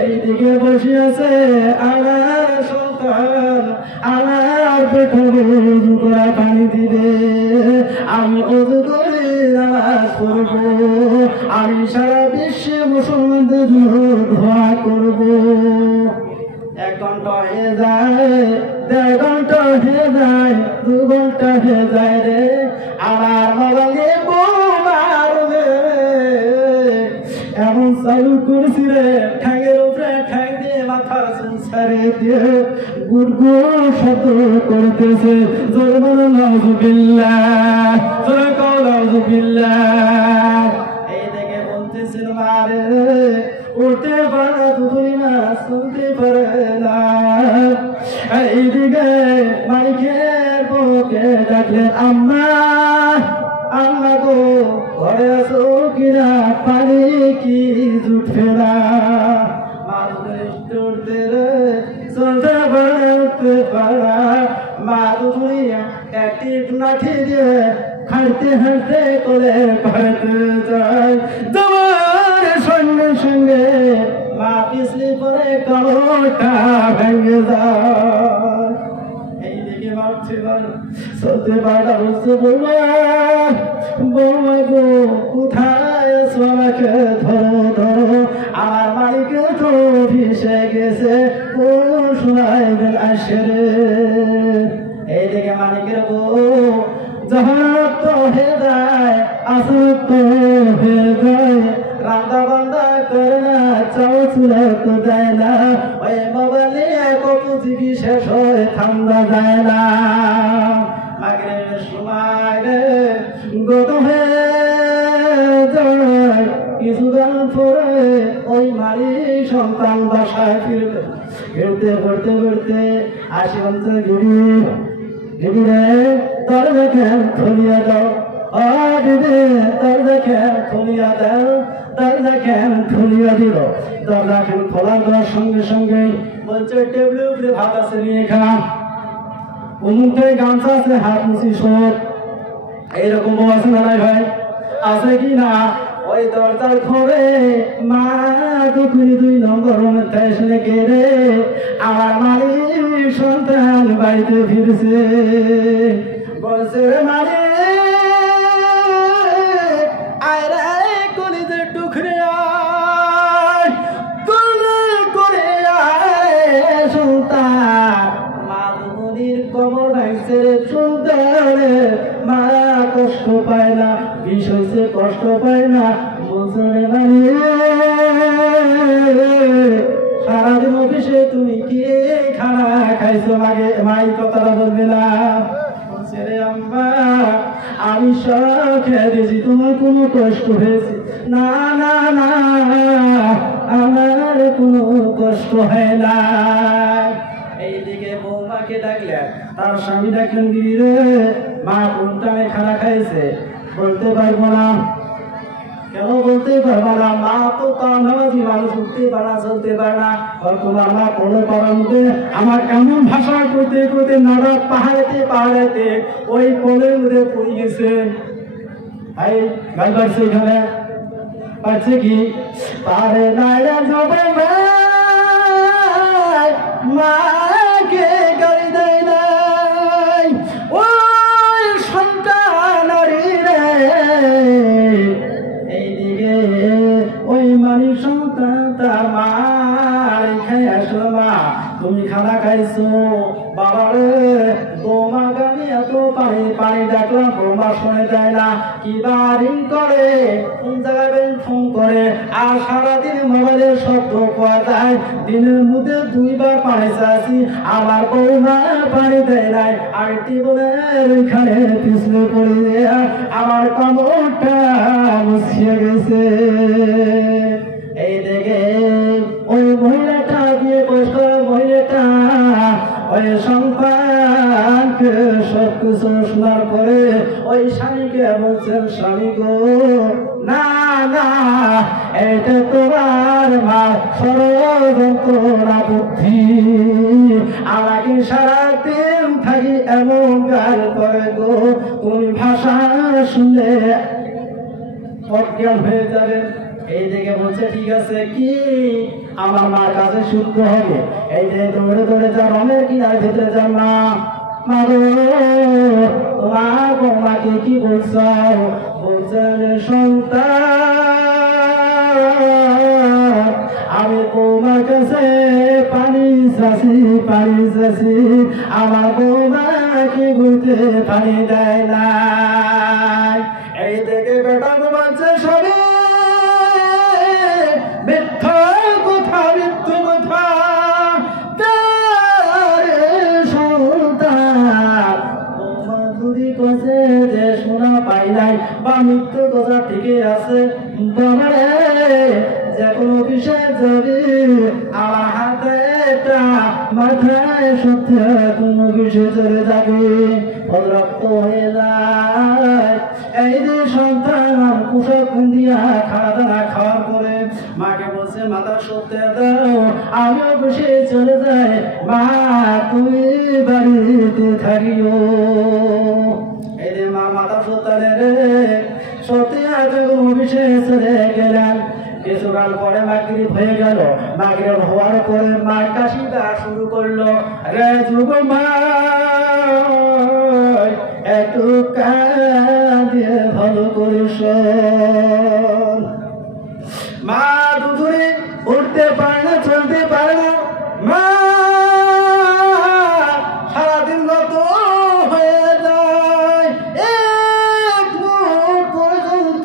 এইদিকে বসে আছে আমার সন্তান, আমার পেটে অজু করা পানি দিবে, আমি অজু করে নামাজ পড়বো, আমি সারা বিশ্বে মুসলমানদের দোয়া করবো। 1 ঘন্টা হয়ে যায়, 1.5 ঘন্টা হয়ে যায়, 2 ঘন্টা হয়ে যায় রে আমার মনে বোমার এমন চালু করছি রে, ঠ্যাঙের উপরে ঠ্যাং দিয়ে মাথা ছাড়ে দিয়ে গুড় গুড় শব্দ করতেছে। জোরে বলো নাউযুবিল্লাহ, জোরে কও নাউযুবিল্লাহ। এই দেখে বলতেছিল মারে উঠতে পারে তুই না, শুনতে পারে না। এইদিকে মাইকের বুকে ডাকলেন আম্মা আম্মা গো ঘরে আসো কিনা, পানি কি জুটবে না। উঠতে রে চলতে পারে উঠতে পারা, মা দুপুরি একটি লাঠি দিয়ে হাঁটতে হাঁটতে করে পাড়াতে যায়। তোমার সঙ্গে সঙ্গে মা পিছলি পরে কালোটা ভেঙে যায়। এইদিকে মারছে চলতে পারা বলছে বৌমা বৌমা গো কোথায় আছো, আমাকে ধরো ধরো, আমার মালিকে তো ভিসে গেছে, কোন সময় আসে রে। এইদিকে মালিকের বউ যখন তো হয়ে যায়, আসক্ত হয়ে যায়, রান্না বান্না করে না, চাও চুলা তো দেয় না, ওই মোবাইলে কত জিবি শেষ হয় ঠান্ডা যায় না। মাগরের সময় রে গত হয়ে যায়, কিছুদিন পরে ওই মারি সন্তান বাসায় ফিরবে। ফিরতে পড়তে পড়তে 80 বছর দিদি দিদি রে দরজা কেন খুলিয়া দাও, ও দিদি দরজা কেন খুলিয়া দাও, দরজা কেন খুলিয়া দিল। দরজা কেন খোলা দেওয়ার সঙ্গে সঙ্গে বলছে টেবিলের উপরে ভাত আছে নিয়ে খা, মুখে গামছা আছে হাত মুছি শোক। এইরকম বউ আছে না নাই ভাই? আছে কি না? ওই দরজার খোলে মা দুপুরি 2 নম্বর শুনে কে রে, আমার মালিক সন্তান বাড়িতে ফিরছে। বলছে রে মারে আয় রে কলিজের টুকরে আয়, কলে করে আয় সন্তান, মা দুপুরির কবর ভাঙছে রে সন্তান, মা কষ্ট পায় না, বিষ হয়েছে কষ্ট পায় না। বলছে রে মানে সারাদিন অফিসে তুমি কি খানা খাইছো, মাগে মাই কথাটা বলবে না। বলছে রে আম্মা আমি সব খেয়ে দিয়েছি, তোমার কোনো কষ্ট হয়েছে না? না না আমার কোনো কষ্ট হয় না। এইদিকে বৌমাকে ডাকলেন, তার স্বামী ডাকলেন দিদি রে মা কোন টাইমে খানা খাইছে বলতে পারবো না, কেন বলতে পারবা না? মা তো নামাজি মানুষ, উঠতে পারে না, চলতে পারে না। তোমার মা কোনো পাড়ার মধ্যে আমার এমন ভাষা করতে করতে নাড়া পাহাড়েতে ওই কোলের মধ্যে পড়ে গেছে। এই গাল পাচ্ছে এখানে, পাচ্ছে কি পারে নাইরা যাবে মাকে গাড়ি দেয় নাই ওই সন্তান রে। এইদিকে ওই মানুষ সন্তান তার মার খাই আসলো, মা তুমি খানা খাইছো? বাবারে বৌমা গানে এত পানি পানি ডাকলাম, বৌমা শুনে দেয় না, কি বারিং করে, কোন জায়গায় ফোন করে, আর সারাদিন মোবাইলের শব্দ পাওয়া যায়। দিনের মধ্যে 2 বার পানি চাচ্ছি, আমার বৌমা পানি দেয় নাই। আর টিবনের ওইখানে পিছলে পড়ে আমার কামড়টা মুছিয়ে গেছে। এই দেখে ওই মহিলাটা দিয়ে কষ্ট, মহিলাটা ওই সন্তানকে সব কিছু শোনার পরে ওই স্বামীকে বলছেন, স্বামী গো, না না, এটা তোমার মা ষড়যন্ত্র না বুদ্ধি। আমাকে সারাদিন থাকি এমন গাল করে গো, তুমি ভাষা শুনলে অজ্ঞান হয়ে যাবে। এই দিকে বলছে, ঠিক আছে, কি আমার মার কাছে শুনতে হবে। এই যে দৌড়ে দৌড়ে যা রমের কিনার ভিতরে যান না, মারো তোমার বৌমাকে কি বলছ? বলছেন, সন্তান আমি বৌমার কাছে পানি চাষি, আমার বৌমাকে ঘুরতে পানি দেয় না। এই থেকে বেটা বলছে, সবই মিথ্যা কথা, মৃত্যু কথা। সন্তান বৌমা যদি কছে যে শোনা পাই নাই বা মৃত্যু কথা ঠিকই আছে, বাবারে যে কোনো বিষয় যাবি আমার হাতে মাথায় সত্য কোনো বিষয় চলে যাবে, রক্ত হয়ে যায়। এই যে সন্তান পোশাক দিয়া খাওয়া দাওয়া খাওয়ার পরে মাকে বলছে, মাথা সত্যি দাও, আমিও বসে চলে যাই, মা তুমি বাড়িতে থাকিও। এই যে মা মাথা সত্যানের সত্যি যখন অফিসে চলে গেলেন, কিছুকাল পরে মাগরিব হয়ে গেল। মাগরিব হওয়ার পরে মা কাশিটা শুরু করলো, রে যুব মা একটু কাঁদিয়ে ভালো করে শোন। মা দুধুরে উঠতে পারে না, চলতে পারে না, মা সারাদিন গত হয়ে যায়, এক মুঠ পর্যন্ত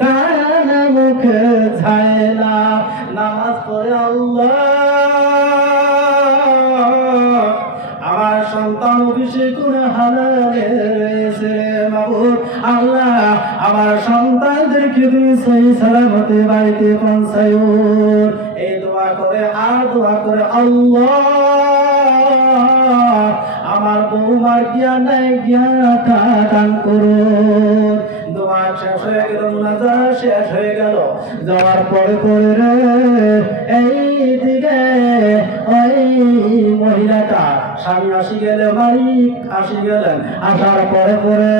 ডানা মুখে যায় না। নামাজ পড়ে, আল্লাহ আমার সন্তান অফিসে কোন হারালে রয়েছে, মাবুদ আল্লাহ আমার সন্তানদেরকে তুমি সহি সালামতে বাড়িতে পৌঁছায়ো। এই দোয়া করে আর দোয়া করে, আল্লাহ আমার বৌমার জ্ঞান নাই, জ্ঞানটা দান করুন। দোয়া শেষ হয়ে গেল, মুনাজাত শেষ হয়ে গেল। যাওয়ার পরে পরে রে এইদিকে ওই মহিলাটা স্বামী আসি গেলে, মালিক আসি গেলেন। আসার পরে পরে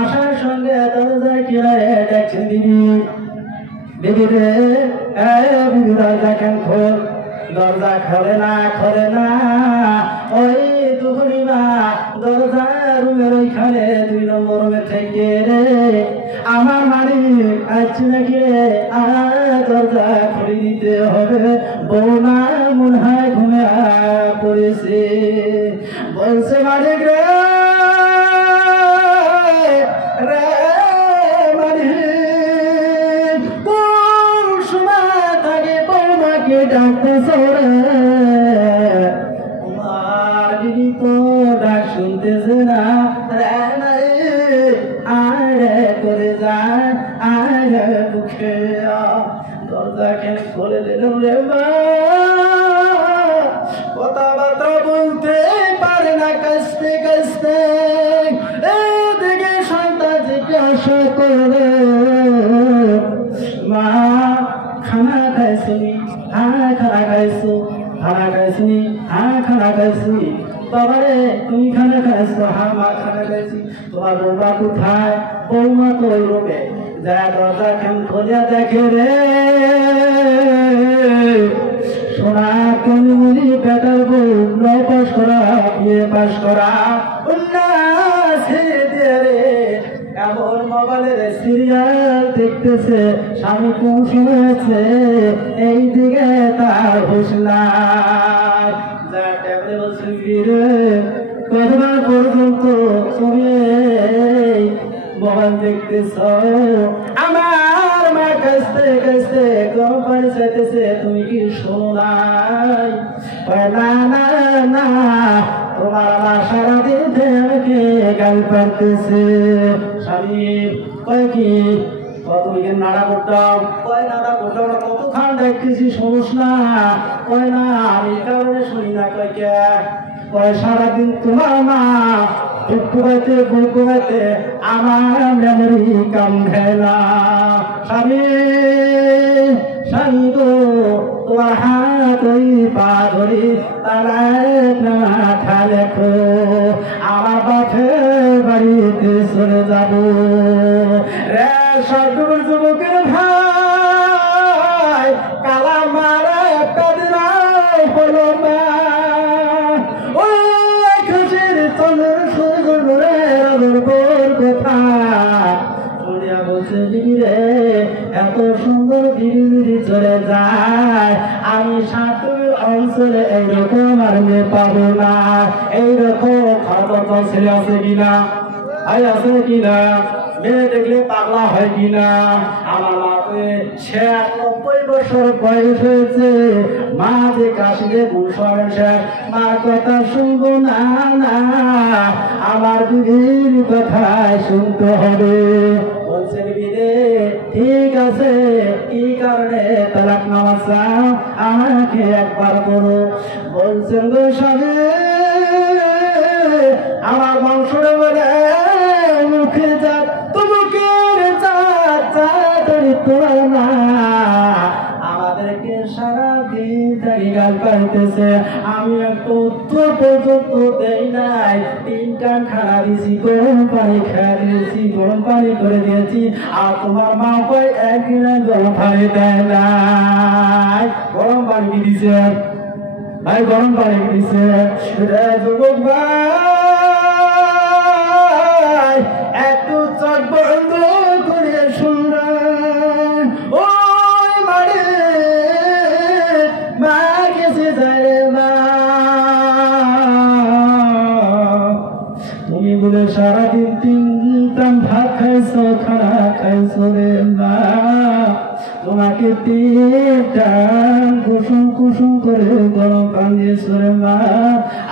আসার সঙ্গে দরজায় কিনে দেখছেন, দিদি দিদি রে, দিদি দরজা কেন খোল? দরজা খোলে না। ওই দুপুরি মা দরজা রুমের ওইখানে 2 নম্বর রুমে থেকে রে আমার মালিক আসছে নাকি রে, দরজা খুলে দিতে হবে, বৌমা মনে হয় ঘুমে পড়েছে। বলছে, মালিক রে, মালিক কোন সময় থাকে বৌমাকে ডাকতেছ রে? তোমার দিদি তো ডাক শুনতেছে না, আরে করে যায়, আরে মুখে দরজা কেন খুলে দিল রে মা? কথাবার্তা বলতে পারে না, কাশতে এদিকে সন্তান জিজ্ঞাসা করে মা খানা খাইছনি হ্যাঁ খানা খাইছো খানা খাইছনি হ্যাঁ খানা খাইছি বাবারে তুমি খানা খাইছো হ্যাঁ মা খানা খাইছি তোমার বৌমা কোথায় বৌমা তো ওই রোগে যা দরজা খান খোঁজা দেখে রে সোনা কেমনি বেটার বউ নয় পাস করা বিয়ে পাস করা এমন মোবাইলের সিরিয়াল দেখতেছে স্বামী কোন শুনেছে এই দিকে তার হুঁশ নাই যা ট্যাবলে বলছে ফিরে কতবার পর্যন্ত তুমি মোবাইল দেখতেছ আমার মা কাছতে কাছতে গরম পানি চাইতেছে তুমি কি শোনো নাই না না না তোমার মা সারাদিন আমাকে গাল পারতেছে স্বামী কয় কি তুমি নাড়া করতাম কয় নাড়া করতাম না কতক্ষণ দেখতেছি শোনোস না কয় না আমি কারণে শুনি না কয় কে কয় সারাদিন তোমার মা ঘুরাইতে ঘুরাইতে আমার মেমোরি কাম খায় না স্বামী স্বামী গো তোমার হাত ওই পা ধরি তারা মাথা লেখো আমার বাপের বাড়িতে চলে যাব রে সরকার যুবকের ভাই কালা মারা একটা দিন হলো না ওই খুশির চলের সুন্দরের কথা শুনিয়া বলছে দিদি রে এত সুন্দর ধীরে ধীরে চলে যায় আমি সাঁতুর অঞ্চলে এইরকম আর মেয়ে পাবো না এইরকম খারাপ ছেলে আছে কিনা আছে কিনা মেয়ে দেখলে পাগলা হয় কিনা আমার মাকে ৯৬ বছর বয়স হয়েছে মা যে কাশিতে বসে মার কথা শুনবো না না আমার দিদির কথা শুনতে হবে বলছেন বিদে ঠিক আছে কি কারণে তালাক নামা চাও আমাকে একবার বলো বলছেন গো স্বামী আমার বংশের বলে মুখে যাক তোমাকের না আমাদেরকে সারাদিন থাকি গাল পাইতেছে আমি একটু উত্তর পর্যন্ত দেই নাই 3 টান খানা দিয়েছি গরম পানি খেয়ে দিয়েছি গরম পানি করে দিয়েছি আর তোমার মা কয় একদিন গরম পানি দেয় নাই গরম পানি কি দিছে ভাই গরম পানি কি দিছে যুবক ভাই একটু চট বন্ধ করে শুনলেন ওই মারে মা গেছে যায় রে মা তুমি বলে সারাদিন 3 টান ভাত খাইছো খানা খাইছো রে মা তোমাকে 3 টান কুসুম কুসুম করে গরম পানি দিয়েছো রে মা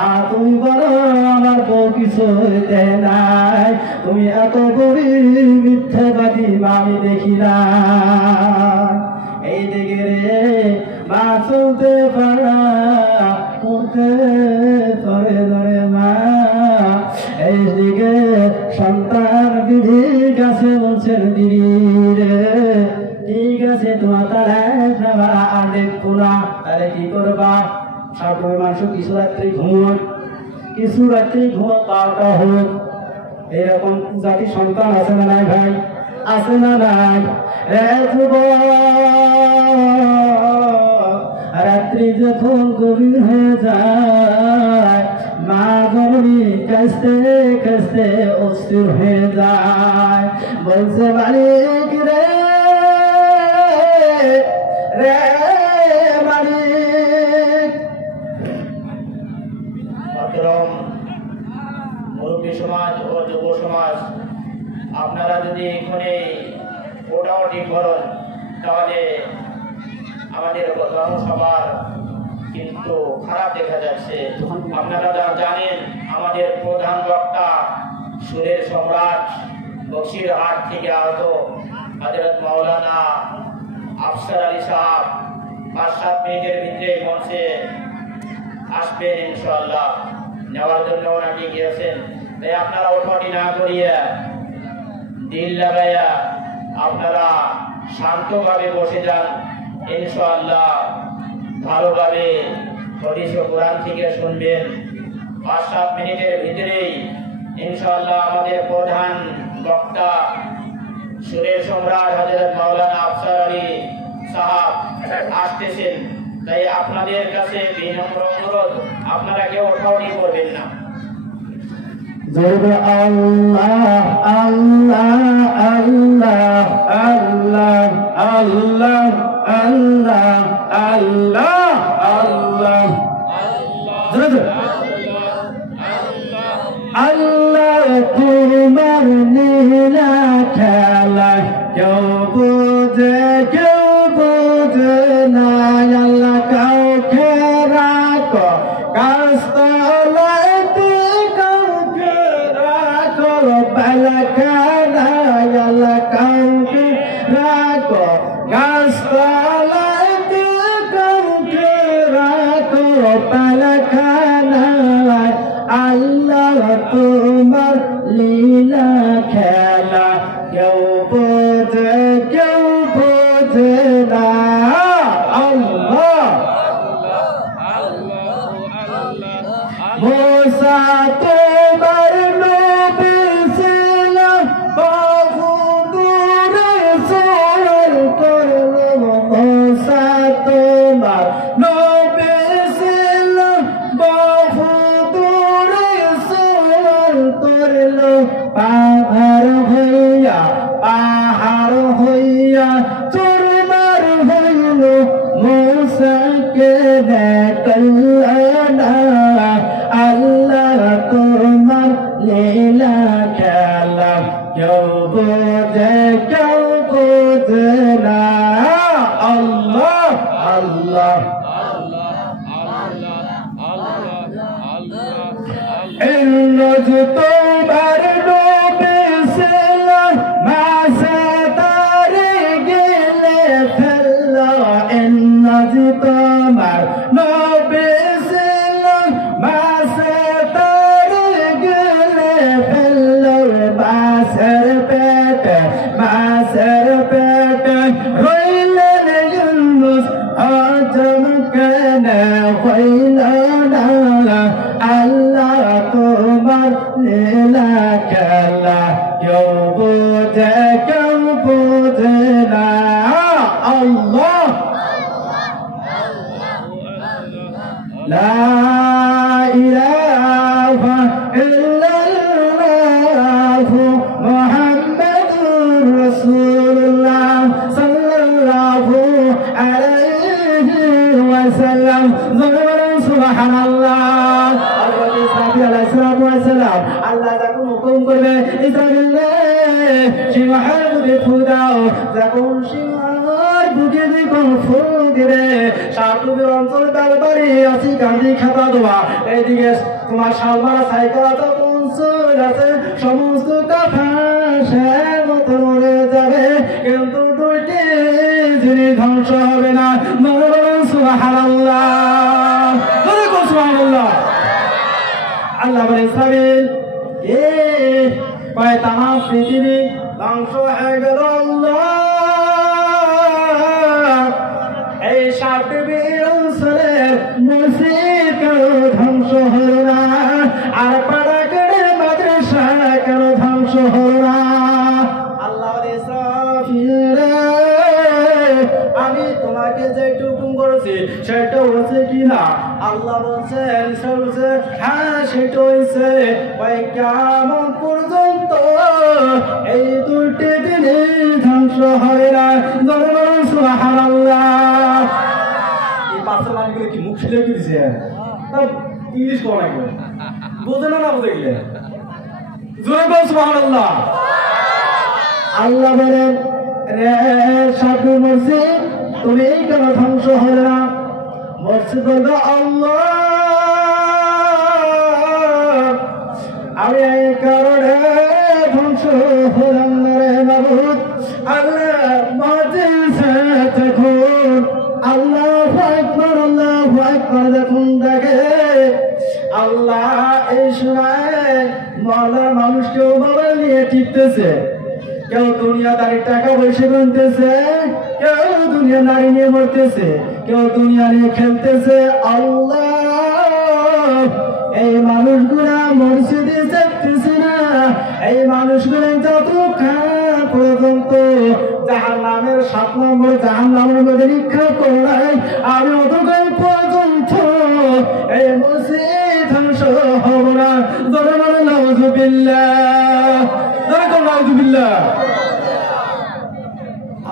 আর তুমি বলো আমার বউ কিছু দেয় নাই তুমি এত গরিব মিথ্যাবাদী আমি দেখি না এই দিকে রে মা চলতে পারা করতে পারে ধরে মা এইদিকে সন্তান দিদির কাছে বলছেন দিদি রে ঠিক আছে তোমার তারা আর দেখবো না তাহলে কি করবা সাপের মাংস কিছু রাত্রি ঘুমোয় কিছু রাত্রি ঘুমো 12টা হোক এরকম জাতি সন্তান আছে না নাই ভাই আছে না নাই রাত্রি যখন গভীর হয়ে যায় মা গরমি কাঁচতে কাঁচতে অস্থির হয়ে যায় বলছে মালিক রে রে মালিক মুরব্বী সমাজ ও যুব সমাজ আপনারা যদি এখানে মোটামুটি করেন তাহলে আমাদের জনসভার কিন্তু খারাপ দেখা যাচ্ছে আপনারা জানেন আমাদের প্রধান বক্তা সুরের সম্রাট বক্সিরহাট থেকে আগত হযরত মাওলানা আফসার আলী সাহেব ৫-৭ মিনিটের ভিতরে মঞ্চে আসবেন ইনশাআল্লাহ নেওয়ার জন্য ওনাকে গিয়েছেন তাই আপনারা ওঠাটি না করিয়া দিল লাগাইয়া আপনারা শান্তভাবে বসে যান, ইনশাআল্লাহ ভালোভাবে হাদিস ও কোরআন থেকে শুনবেন। 5-7 মিনিটের ভিতরেই ইনশাআল্লাহ আমাদের প্রধান বক্তা সুরের সম্রাট হযরত মাওলানা আফসার আলী সাহাব আসতেছেন। তাই আপনাদের কাছে বিনম্র অনুরোধ, আপনারা কেউ ওঠাউঠি করবেন না। আল্লাহ আল্লাহ আল্লাহ আল্লাহ আল্লাহ আল্লাহ আল্লাহ আল্লাহ আল্লাহ তোমার নীলা খেলা কেউ বোঝে না। আল্লাহ কাউকে রাখো গাছতলাতে, কাউকে রাখো পালাখানায়। আল্লাহ কাউকে রাখো গাছতলাতে, কাউকে রাখো পালাখানায়। আল্লাহ তোমার লীলা খেলা কেউ বোঝে না। আল্লাহ মুসা তোমার নবী ছিল, বহু দূরে সওয়াল করলো। মুসা তোমার নবী ছিল, বহু দূরে সওয়াল করলো। পাহাড় হইয়া চুরমার হইল, মুসাকে দেখল না। আল্লাহ তোমার লীলা খেলা কেউ বোঝে না। আল্লাহ আল্লাহ তোমার নবী ছিল, মাসে তারে গেলে ফেলল। তোমার নবী ছিল, মাসে তারে গেলে ফেলল। মাসের পেটে রইলেন ইউনুস, হজম কেন হইল না। আল্লাহ তোমার লীলা খেলা কেউ বোঝে না। আল্লাহ লা ইলাহা ইল্লাল্লাহু মুহাম্মাদুর রাসূলুল্লাহ সাল্লাল্লাহু আলাইহি ওয়াসাল্লাম। সুবহানাল্লাহ। আল্লাহ যখন হুকুম করবে সিংহের বুকে ফু দাও, যখন সিংহের বুকে যখন ফু দিবে, সাতুবের অঞ্চল তারবারে আছি কান্দি খাতা দেওয়া। এইদিকে তোমার সালমারা সাইকেল যখন চলে আছে, সমস্ত কথা সে মতো মরে যাবে, কিন্তু দুইটি জিনিস ধ্বংস হবে না। সুবহানাল্লাহ, সুবহানাল্লাহ। আল্লাহ বলে ইসরাইল তামাম পৃথিবী ধ্বংস হয়ে গেল। এই 7 অঞ্চলের মসজিদ কেন ধ্বংস হল না? আর পাড়া কেড়ে মাদ্রাসা কেন ধ্বংস হল না? আল্লাহ বলে ইসরাফিল, আমি তোমাকে যেটা হুকুম করেছি সেটা হচ্ছে কিনা? আল্লাহ বলছেন হ্যাঁ সেটা হয়েছে। কিয়ামত পর্যন্ত এই দুটি জিনিস ধ্বংস হবে না। সুবহানাল্লাহ। এই পাঁচটা লাইনগুলো কি মুখ ছিলে কি দিছে? ইংলিশ কোন লাগবে, বোঝে না বোঝে গেলে জোরে বল সুবহানাল্লাহ। আল্লাহ বলেন রে সাধু মসজিদ তুমি কেন ধ্বংস হলে না? মসজিদ বলবে আল্লাহ আমি এই কারণে ধ্বংস হলাম রে মাবুদ। আল্লাহ মসজিদে দেখুন, আল্লাহু আকবার আল্লাহু আকবার দেখুন দেখে আল্লাহ এই সময় মওলা মানুষকে মোবাইল নিয়ে টিপতেছে। কেউ দুনিয়াদারি টাকা পয়সা গুনতেছে, কেউ দুনিয়া নারী নিয়ে মরতেছে, কেউ দুনিয়া নিয়ে খেলতেছে। আল্লাহ, এই মানুষগুলা মসজিদে যাইতেছে না, এই মানুষগুলা যতক্ষণ পর্যন্ত জাহান্নামের 7 নম্বর জাহান্নামের মধ্যে নিক্ষেপ করে নাই, আমি অতক্ষণ পর্যন্ত এই মসজিদ ধ্বংস হব না। জনগণ নাউজুবিল্লাহ, জনগণ নাউজুবিল্লাহ।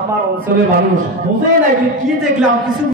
আমার অঞ্চলের মানুষ বুঝে নাকি কি দেখলাম কিছু